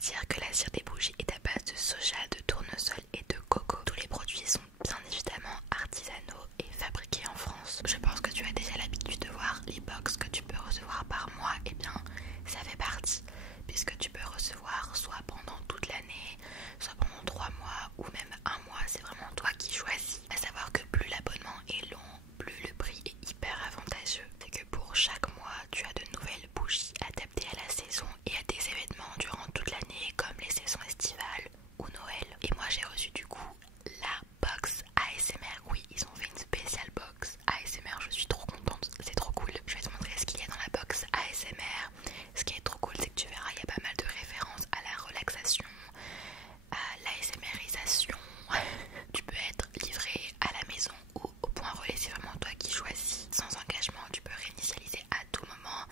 dire que la cire des bougies est à base de soja, de tournesol et de coco. Tous les produits sont bien évidemment artisanaux et fabriqués en France. Je pense que tu as déjà l'habitude de voir les box que tu peux recevoir par mois. Et bien ça fait partie, puisque tu peux recevoir soit pendant toute l'année, soit pendant 3 mois ou même 1 mois. C'est vraiment toi qui choisis. À savoir que plus l'abonnement est long, plus le prix est hyper avantageux. C'est que pour chaque mois tu as de nouvelles bougies adaptées à la saison et à des événements durant toute l'année, comme les saisons estivales ou Noël. Et moi j'ai reçu du coup la box ASMR. Oui, ils ont fait une spéciale box ASMR, je suis trop contente, c'est trop cool. Je vais te montrer ce qu'il y a dans la box ASMR. Ce qui est trop cool, c'est que tu verras, il y a pas mal de références à la relaxation, à l'ASMRisation. Tu peux être livré à la maison ou au point relais, c'est vraiment toi qui choisis. Sans engagement, tu peux réinitialiser à tout moment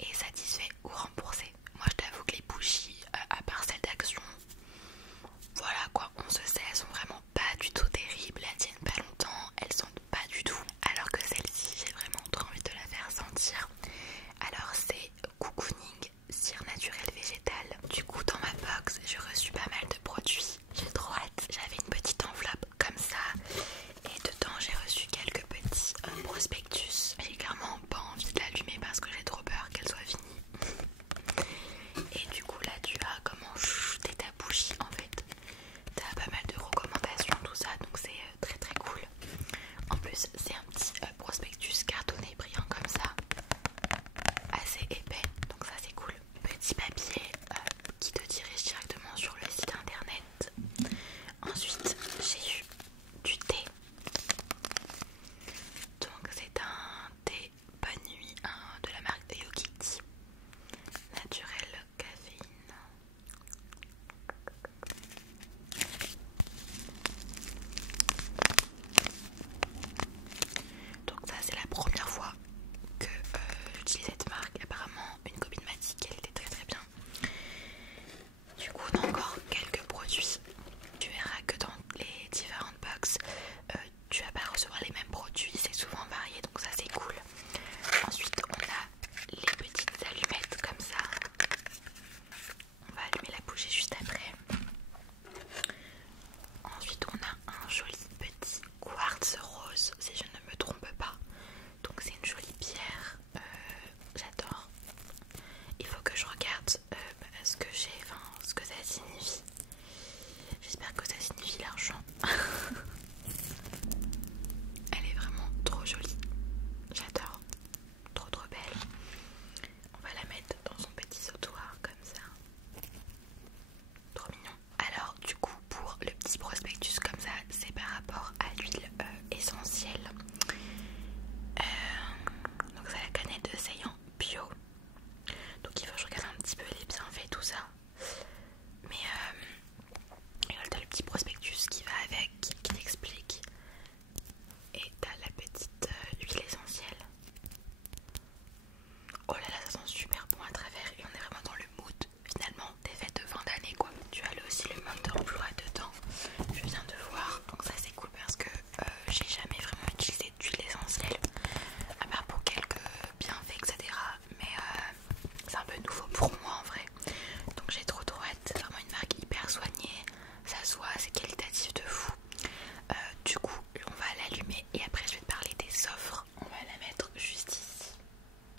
et satisfait ou remboursé. Moi je t'avoue que les bougies, à part celles d'Action, voilà quoi, on se sait, elles sont vraiment pas du tout terribles, elles tiennent pas longtemps, elles sentent pas du tout. Alors que celle-ci, j'ai vraiment trop envie de la faire sentir. Alors c'est Cocooning cire naturelle végétale. Du coup dans ma box, j'ai reçu pas mal de produits. J'ai trop hâte. J'avais une petite enveloppe comme ça et dedans j'ai reçu quelques petits prospectus. J'ai clairement pas envie de l'allumer parce que j'ai trop peur qu'elle soit finie. Et du coup là tu as comment shooter ta bougie en fait. T'as pas mal de recommandations, tout ça, donc c'est très très cool. En plus c'est un petit prospectus cartonné brillant comme ça, assez épais, donc ça c'est cool. Petit papier qui te dirige directement sur le site internet. Ensuite j'ai eu du thé. Donc c'est un thé bonne nuit de la marque de Yogiti, naturel caféine. Donc ça c'est la première fois que j'utilise cette marque. Apparemment une copine m'a dit qu'elle était très très bien. Du coup on a encore quelques produits. Tu verras que dans les différentes box tu vas pas recevoir les mêmes produits, c'est souvent varié, donc ça c'est cool. Ensuite on a les petites allumettes comme ça. On va allumer la bougie juste après. Ensuite on a un joli petit quartz rose, si je ne me trompe pas. Donc c'est une jolie pierre, j'adore. Il faut que je regarde ce que j'ai, enfin ce que ça signifie. J'espère que ça signifie l'argent. Elle est vraiment trop jolie, j'adore, trop trop belle. On va la mettre dans son petit sautoir comme ça. Trop mignon. Alors du coup pour le petit prospectus comme ça, c'est par rapport à l'huile essentielle. Donc c'est la canette de Saillant bio. Donc il faut que je regarde un petit peu les bienfaits, tout ça. Mais t'as le petit prospectus qui va avec, qui t'explique. Et t'as la petite huile essentielle. Oh là là, ça sent super bon à travers et on est vraiment dans le mood finalement des fêtes de fin d'année quoi. Tu as aussi le mode d'emploi dedans, je viens de voir, donc ça c'est cool parce que j'ai jamais vraiment utilisé d'huile essentielle à part pour quelques bienfaits etc. Mais c'est un peu nouveau pour moi en vrai, donc j'ai trop hâte. C'est vraiment une marque hyper soignée, ça se voit, c'est qualitatif de fou. Du coup on va l'allumer et après je vais te parler des offres. On va la mettre juste ici.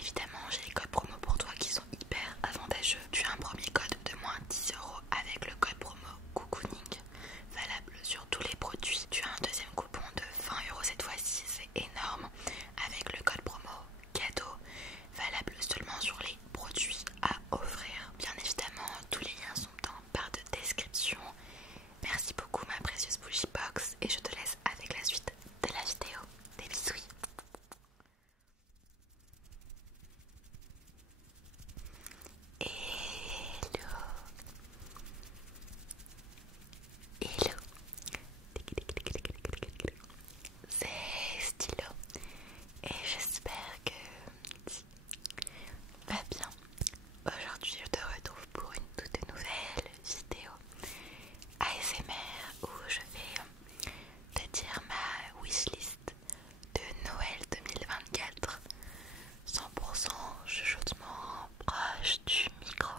Évidemment j'ai les codes promo pour toi qui sont hyper avantageux. Tu as un premier code de moins 10 € avec le code promo Cocooning, valable sur tous les produits. Tu as un deuxième coupon de 20 € cette fois-ci, c'est énorme, avec le code promo cadeau, valable seulement sur les produits à offrir. Bien évidemment tous les liens sont en barre de description. Merci beaucoup ma précieuse bougie box et je te laisse avec la suite de la vidéo. Des bisous. Hello. Hello. C'est Stylo et j'espère que tu vas bien. Aujourd'hui je te retrouve pour une toute nouvelle vidéo ASMR où je vais te dire ma wishlist de Noël 2024, 100% chuchotement proche du micro.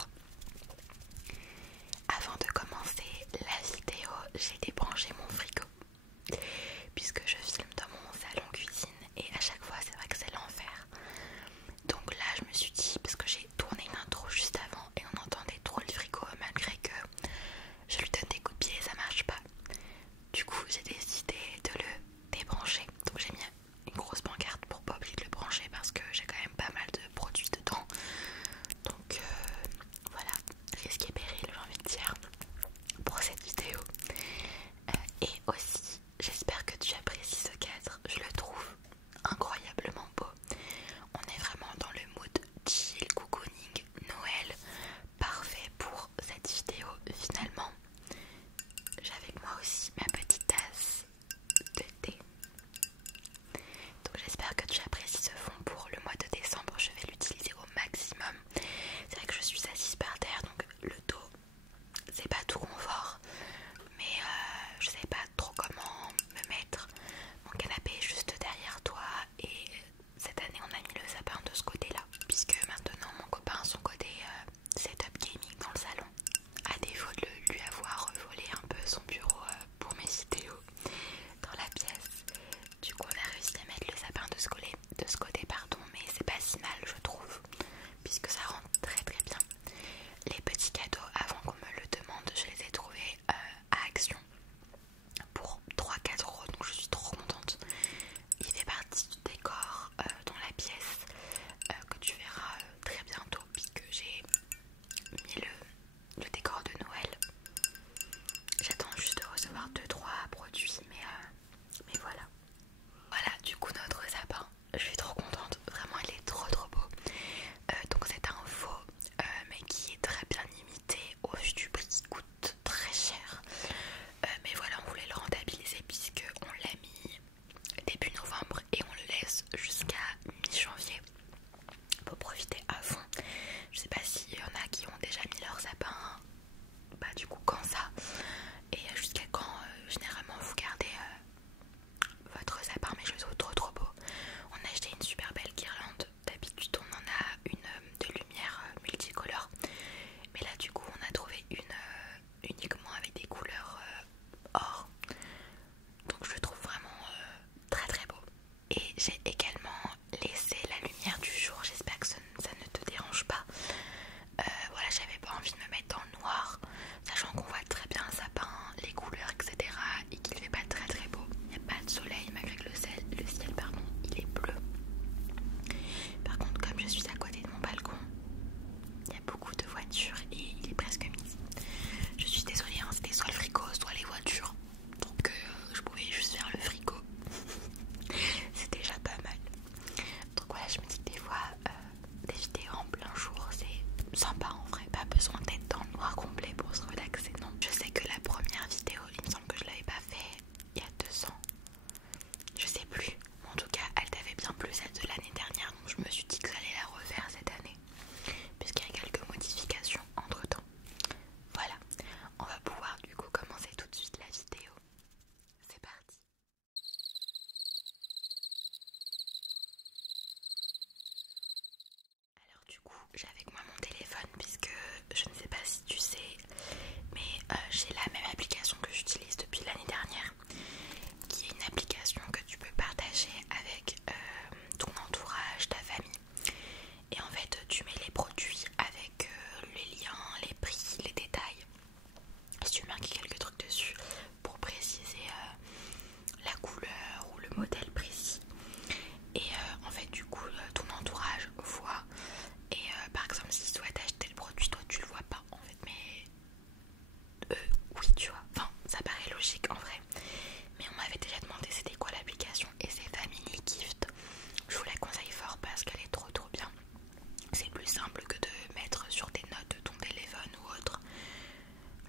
simple que de mettre sur tes notes de ton téléphone ou autre.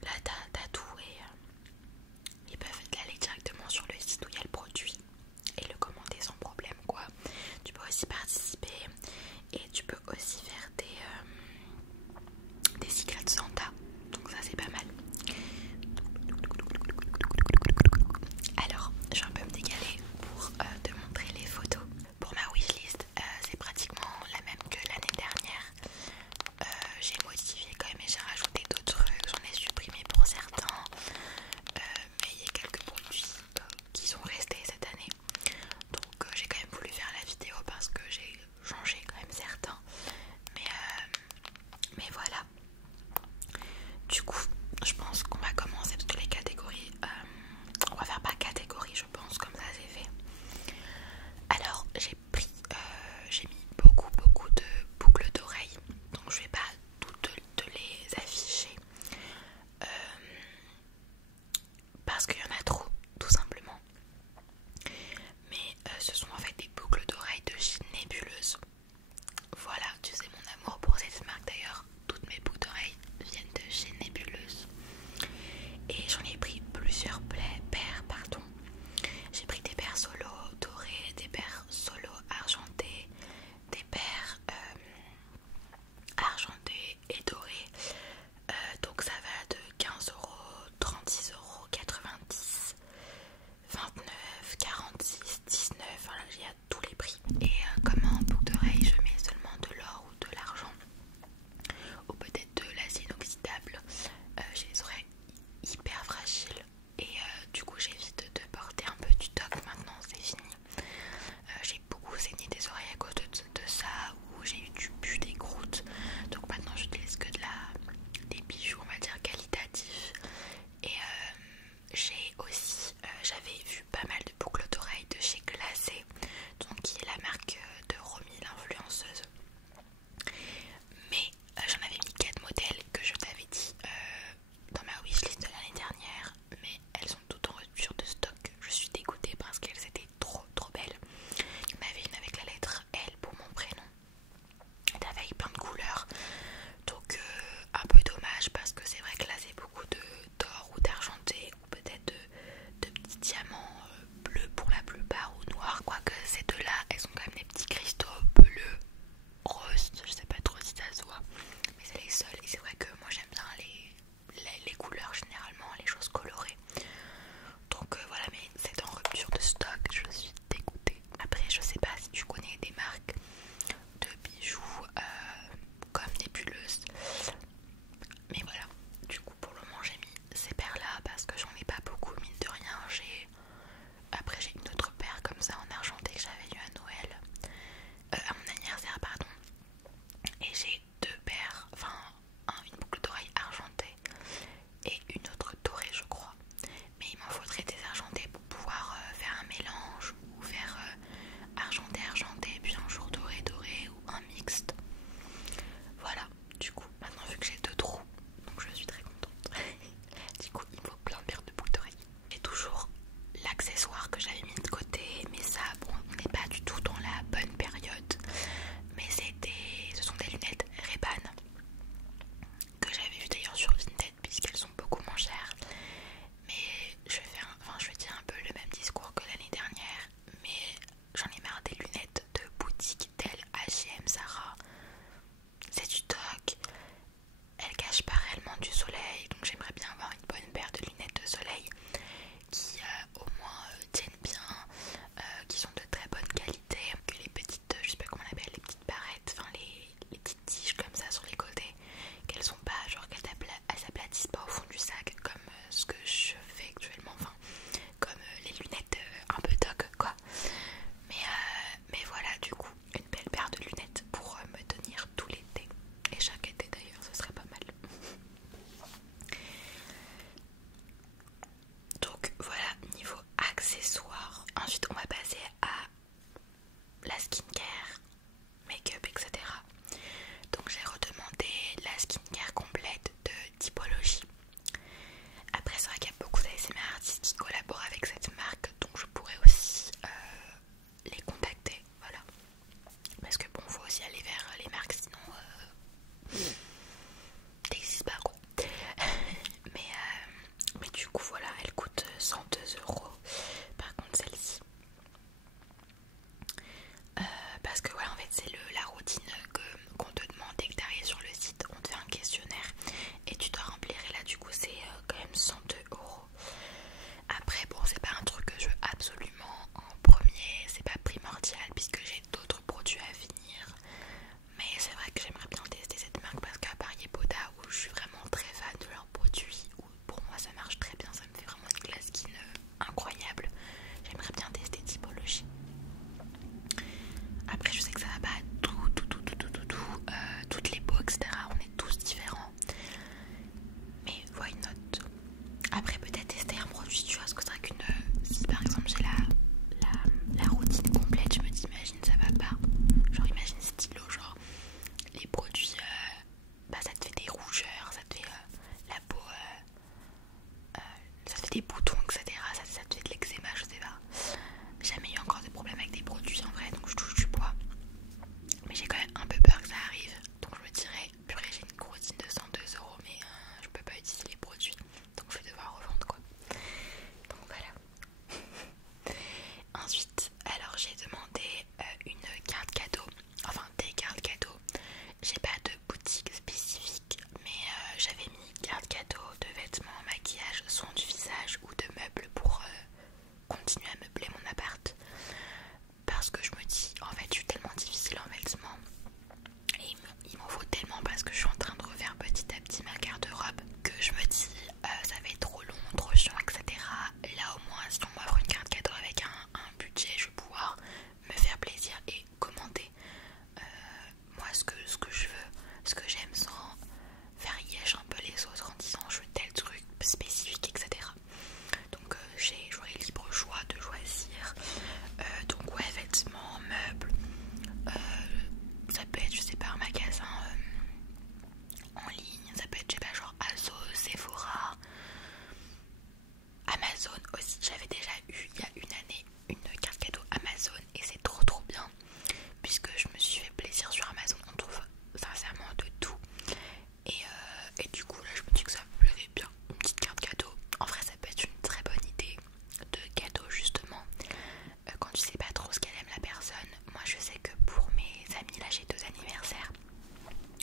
Là t'as tout et ils peuvent aller directement sur le site où il y a le produit et le commander sans problème quoi. Tu peux aussi participer et tu peux aussi faire des secrets de Santa, donc ça c'est pas mal. Alors je vais un peu me décaler pour te montrer les photos. Pour ma wishlist c'est pratiquement la même que l'année dernière.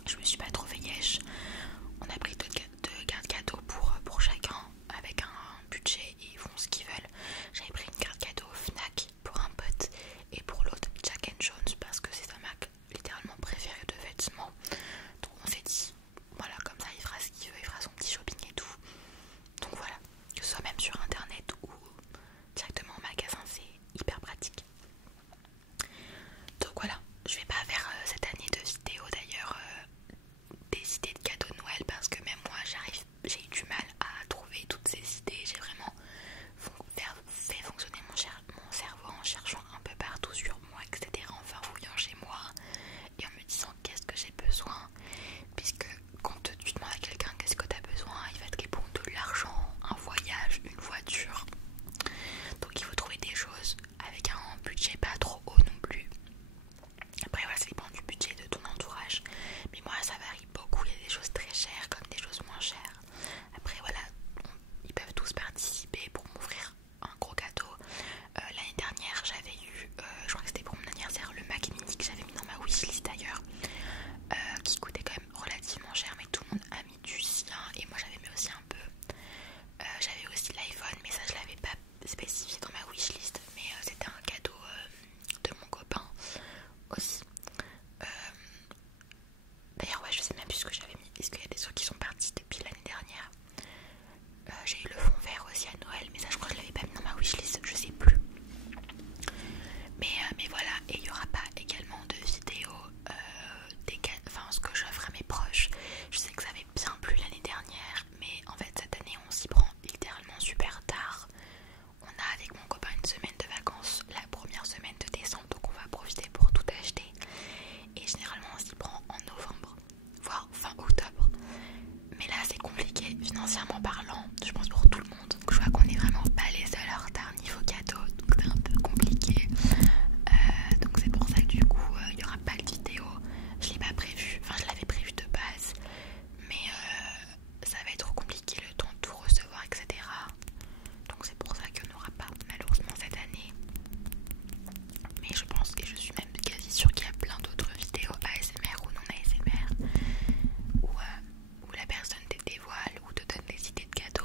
Je me suis pas trop fait yesh. On a pris deux cartes cadeaux pour chacun avec un budget et ils font ce qu'ils veulent. J'avais pris une carte cadeau Fnac pour un pote et pour l'autre Jack and Jones parce que c'est sa marque littéralement préférée de vêtements. Donc on s'est dit, voilà, comme ça il fera ce qu'il veut, il fera son petit shopping et tout. Donc voilà, que ce soit même sur internet ou directement au magasin, c'est hyper pratique. Donc voilà, je vais pas faire cette année de vidéo d'ailleurs des idées de cadeaux de Noël parce que même moi j'ai eu du mal à trouver toutes ces idées. J'ai vraiment fait fonctionner mon cerveau en cherchant un peu partout sur moi, etc. Enfin fouillant chez moi et en me disant qu'est-ce que j'ai besoin, puisque quand tu demandes à quelqu'un qu'est-ce que tu as besoin, il va te répondre de l'argent, un voyage, une voiture. Donc il faut trouver des choses avec un budget pas trop haut non plus. Après voilà, ça dépend du budget de ton entourage, mais moi ça varie beaucoup. Il y a des choses très chères comme des choses moins chères. Après voilà, ils peuvent tous participer pour m'offrir un gros cadeau. L'année dernière j'avais eu, je crois que c'était pour mon anniversaire, le Mac Mini que j'avais mis dans ma wishlist d'ailleurs, qui coûtait quand même relativement cher, mais tout le monde a mis du sien et moi j'avais mis aussi un peu. J'avais aussi l'iPhone, mais ça je l'avais pas spécifié dans ma wishlist, mais c'était un cadeau de mon copain aussi. D'ailleurs ouais, je sais même plus ce que j'avais mis, parce qu'il y a des trucs qui sont partis depuis l'année dernière. J'ai eu le fond vert aussi à Noël, mais ça je crois que je l'avais pas mis dans ma wishlist, je sais plus. Mais voilà, et il n'y aura pas également de vidéo enfin ce que j'offre à mes proches. Je sais que ça avait bien plu l'année dernière, mais en fait cette année on s'y prend littéralement super tard. On a avec mon copain une semaine de vacances, la première semaine de décembre, donc on va profiter pour tout acheter. Et généralement on s'y prend en novembre, voire fin octobre. Mais là c'est compliqué financièrement parlant, je pense pour tout le monde. Donc je vois qu'on est vraiment pas les seuls en retard niveau cadeau, donc c'est un peu compliqué. Donc c'est pour ça que du coup il n'y aura pas de vidéo. Je l'ai pas prévu, enfin je l'avais prévu de base, mais ça va être compliqué le temps de tout recevoir, etc. Donc c'est pour ça qu'il n'y en aura pas malheureusement cette année. Mais je pense que je suis même quasi sûre qu'il y a plein d'autres vidéos ASMR ou non ASMR où la personne te dévoile ou te donne des idées de cadeaux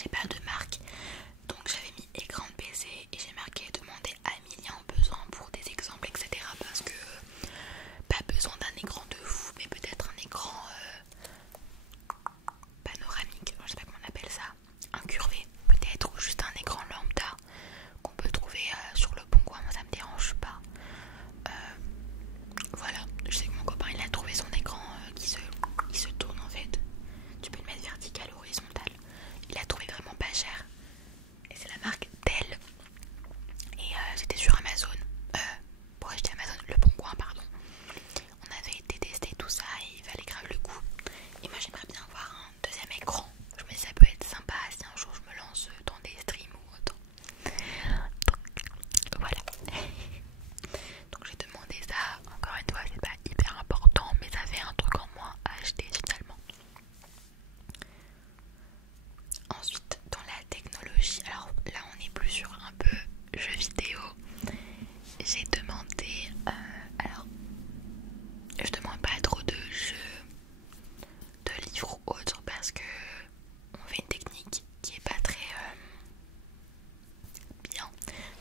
j'ai pas de marque, donc j'avais mis écran de PC et j'ai marqué demander à Emilia en besoin pour des exemples, etc. Parce que pas besoin d'un écran de fou, mais peut-être un écran panoramique, je sais pas comment on appelle ça, incurvé peut-être, ou juste un écran lambda qu'on peut trouver sur le bon coin. Moi ça me dérange pas. Voilà, je sais que mon copain il a trouvé son écran qui se tourne en fait. Tu peux le mettre vertical ou horizontal. Il l'a trouvé vraiment pas cher. Et c'est la marque Dell. Et c'était sur Amazon. Pourquoi je dis Amazon? Le Bon Coin, pardon. On avait été tester tout ça et il valait grave le coup. Et moi j'aimerais bien avoir un deuxième écran. Je me dis ça peut être sympa si un jour je me lance dans des streams ou autant. Donc voilà. Donc j'ai demandé ça. Encore une fois c'est pas hyper important, mais ça fait un truc en moins à acheter finalement. Ensuite dans la technologie, alors là on est plus sur un peu jeux vidéo. J'ai demandé, alors je demande pas trop de jeux, de livres ou autres parce que on fait une technique qui est pas très bien,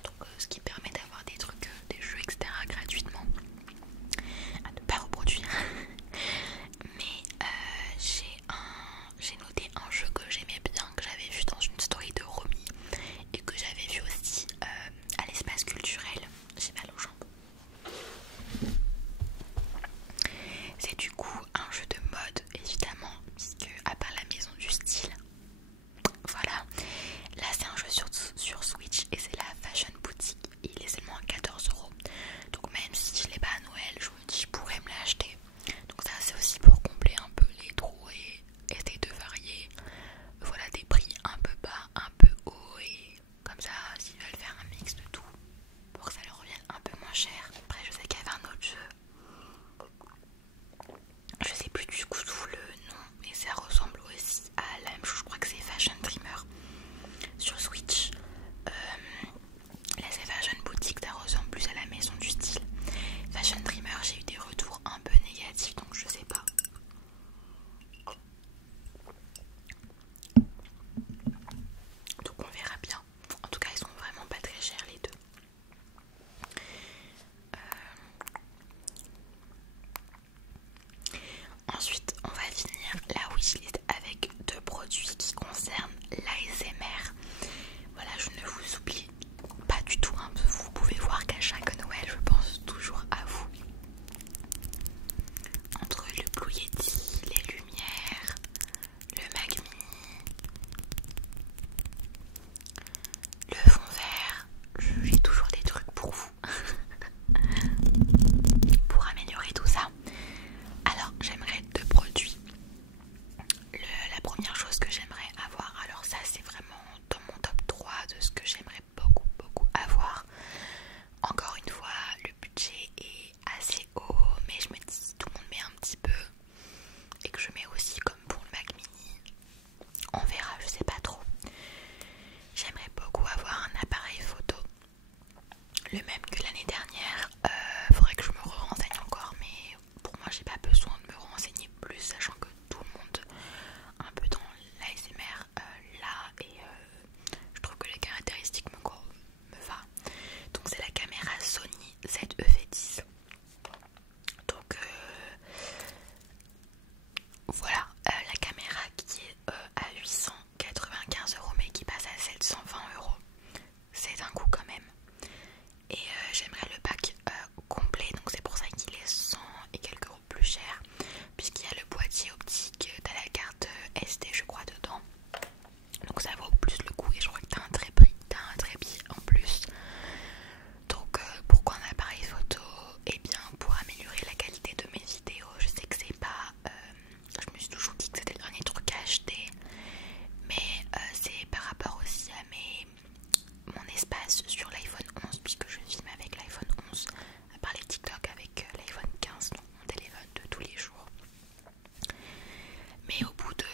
donc ce qui permet d'avoir des trucs, des jeux etc gratuitement à ne pas reproduire. Mais j'ai noté un jeu que j'aimais bien, que j'avais vu dans une story de Romy et que j'avais vu aussi à l'espace culturel. J'ai mal aux jambes. C'est du coup un jeu de mode évidemment, puisque à part la maison du style, voilà, là c'est un jeu sur Switch et c'est la Fashion Boutique. Il est seulement à 14 €. Donc même si je l'ai pas à Noël, je me dis je pourrais me l'acheter. Donc ça c'est aussi pour combler un peu les trous et essayer de varier, voilà, des prix un peu bas, un peu haut, et comme ça s'ils veulent faire un mix de tout pour que ça leur revienne un peu moins cher. Après je sais qu'il y avait un autre jeu, je sais plus du coup le nom, mais ça ressemble aussi à la même chose, je crois que c'est Fashion Dreamer sur Switch. Là c'est Fashion Boutique, ça ressemble plus à la maison du style. Fashion Dreamer, j'ai eu des retours un peu négatifs, donc je sais pas. Donc on verra bien. En tout cas ils sont vraiment pas très chers les deux. Ensuite on va finir la wishlist avec deux produits qui concernent l'ASMR. Voilà, je ne vous oublie pas du tout, hein. Vous pouvez voir qu'à chaque Noël je pense toujours à vous. Entre le Blue Yeti, les lumières, le Mac Mini, le fond vert, j'ai toujours des trucs pour vous. Pour améliorer tout ça. Alors j'aimerais deux produits. La première chose que j'aimerais avoir, alors ça c'est vraiment dans mon top 3 de ce que j'aimerais beaucoup avoir. Encore une fois le budget est assez haut, mais je me dis si tout le monde met un petit peu et que je mets aussi comme pour le Mac Mini, on verra, je sais pas trop. J'aimerais beaucoup avoir un appareil photo, le même que l'année dernière. Faudrait que je me renseigne encore, mais pour moi j'ai pas besoin de me renseigner plus, sachant que tout le monde un peu dans l'ASMR là, et je trouve que les caractéristiques me va. Donc c'est la caméra Sony ZEV10. Donc voilà, la caméra qui est à 895 € mais qui passe à 720 €. C'est un coût quand même. Et j'aimerais le pack complet, donc c'est pour ça qu'il est 100 et quelques euros plus cher, puisqu'il y a le boîtier optique, t'as la carte SD je crois dedans, donc ça vaut plus le coup. Et je crois que t'as un trépied en plus. Donc pourquoi un appareil photo? Et bien pour améliorer la qualité de mes vidéos. Je sais que c'est pas, je me suis toujours dit que c'était le dernier truc à acheter, mais c'est par rapport aussi à mon espace sur l'iPhone 11, puisque je filme avec l'iPhone 11, à part les TikTok avec l'iPhone 15, donc mon téléphone de tous les jours. Mais au bout de